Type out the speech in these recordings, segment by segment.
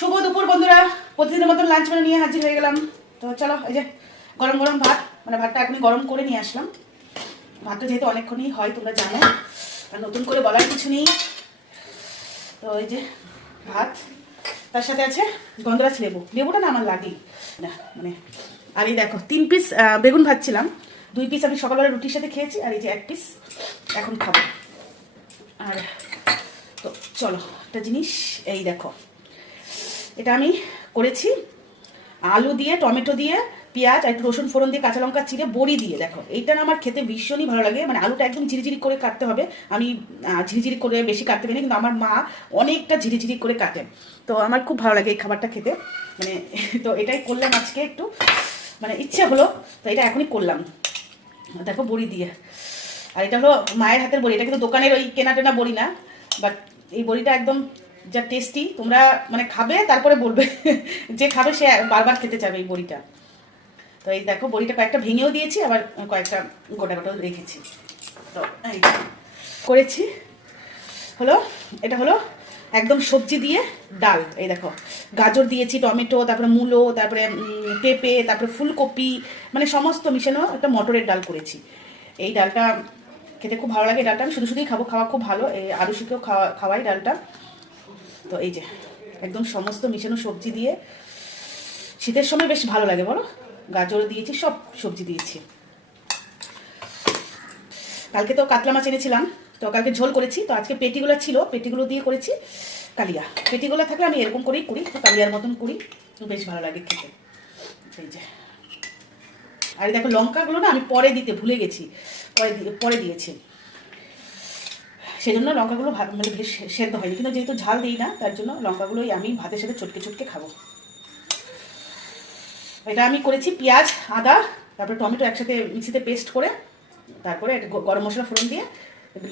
শুভ দুপুর বন্ধুরা, প্রতিদিনের মতন লাঞ্চ মেনু নিয়ে হাজির হয়ে গেলাম। তো চলো, এই যে গরম গরম ভাত, মানে ভাতটা এখনই গরম করে নিয়ে আসলাম। ভাতটা যেহেতু অনেকক্ষণই হয় তোমরা জানো, আর নতুন করে বলার কিছু নেই। তো এই যে ভাত, তার সাথে আছে গন্ধরাজ লেবু। লেবুটা না আমার লাগেই না, মানে। আর এই দেখো 3 পিস বেগুন ভাজছিলাম, 2 পিস আমি সকালবেলা রুটির সাথে খেয়েছি, আর এই যে 1 পিস এখন খাবো। আর তো চলো, একটা জিনিস এই দেখো, এটা আমি করেছি আলু দিয়ে, টমেটো দিয়ে, পেঁয়াজ আর একটু রসুন ফোড়ন দিয়ে, কাঁচা লঙ্কা চিড়ে, বড়ি দিয়ে। দেখো এইটা না আমার খেতে ভীষণই ভালো লাগে, মানে আলুটা একদম ঝিরিঝিরি করে কাটতে হবে। আমি ঝিরিঝিরি করে বেশি কাটতে পারি না, কিন্তু আমার মা অনেকটা ঝিরিঝিরি করে কাটেন। তো আমার খুব ভালো লাগে এই খাবারটা খেতে, মানে। তো এটাই করলাম আজকে, একটু মানে ইচ্ছে হলো, তো এটা এখনই করলাম। দেখো বড়ি দিয়ে, আর এটা হলো মায়ের হাতের বড়ি। এটা কিন্তু দোকানের ওই কেনা টেনা বড়ি না, বাট এই বড়িটা একদম যা টেস্টি, তোমরা মানে খাবে তারপরে বলবে, যে খাবে সে বারবার খেতে চাবে এই বড়িটা। তো এই দেখো বড়িটা কয়েকটা ভেঙেও দিয়েছি, আবার কয়েকটা গোটা গোটাও রেখেছি। তো এই করেছি হলো, এটা হলো একদম সবজি দিয়ে ডাল। এই দেখো গাজর দিয়েছি, টমেটো, তারপরে মূলো, তারপরে পেঁপে, তারপরে ফুলকপি, মানে সমস্ত মিশানো একটা মটরের ডাল করেছি। এই ডালটা খেতে খুব ভালো লাগে। ডালটা আমি শুধু শুধুই খাবো, খাওয়া খুব ভালো, এই আরুষিকেও খাওয়াই ডালটা। তো এই যে একদম সমস্ত মিশানো সবজি দিয়ে, শীতের সময় বেশ ভালো লাগে বলো। গাজর দিয়েছি, সব সবজি দিয়েছি। কালকে তো কাতলা মাছ এনেছিলাম, তো কালকে ঝোল করেছি। তো আজকে পেটিগুলো ছিল, পেটিগুলো দিয়ে করেছি কালিয়া। পেটিগুলো থাকলে আমি এরকম করেই করি, কালিয়ার মতন করি, বেশ ভালো লাগে খেতে। এই যে, আর দেখো লঙ্কাগুলো না আমি পরে দিতে ভুলে গেছি, পরে দিয়েছি, সেই জন্য লঙ্কাগুলো মানে বেশ সেদ্ধ হয়নি। কিন্তু যেহেতু ঝাল দিই না, তার জন্য লঙ্কাগুলোই আমি ভাতের সাথে চটকে চটকে খাবো। এটা আমি করেছি পেঁয়াজ, আদা, তারপরে টমেটো একসাথে মিক্সিতে পেস্ট করে, তারপরে গরম মশলা ফোড়ন দিয়ে,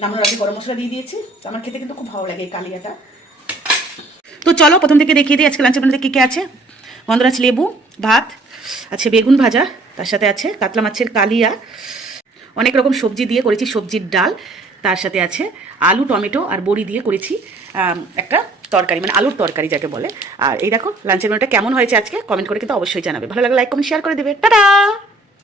নামানোর আগে গরম মশলা দিয়ে দিয়েছি। তো আমার খেতে কিন্তু খুব ভালো লাগে এই কালিয়াটা। তো চলো প্রথম থেকে দেখিয়ে দিই আজকে লাঞ্চের মধ্যে কী কী আছে। গন্ধরাজ লেবু, ভাত আছে, বেগুন ভাজা, তার সাথে আছে কাতলা মাছের কালিয়া, অনেক রকম সবজি দিয়ে করেছি, সবজির ডাল, তার সাথে আছে আলু, টমেটো আর বড়ি দিয়ে করেছি একটা তরকারি, মানে আলুর তরকারি যাকে বলে। আর এই দেখো লাঞ্চের মেনুটা কেমন হয়েছে আজকে, কমেন্ট করে কিন্তু অবশ্যই জানাবে। ভালো লাগলে লাইক কমেন্ট শেয়ার করে দেবে। টাটা।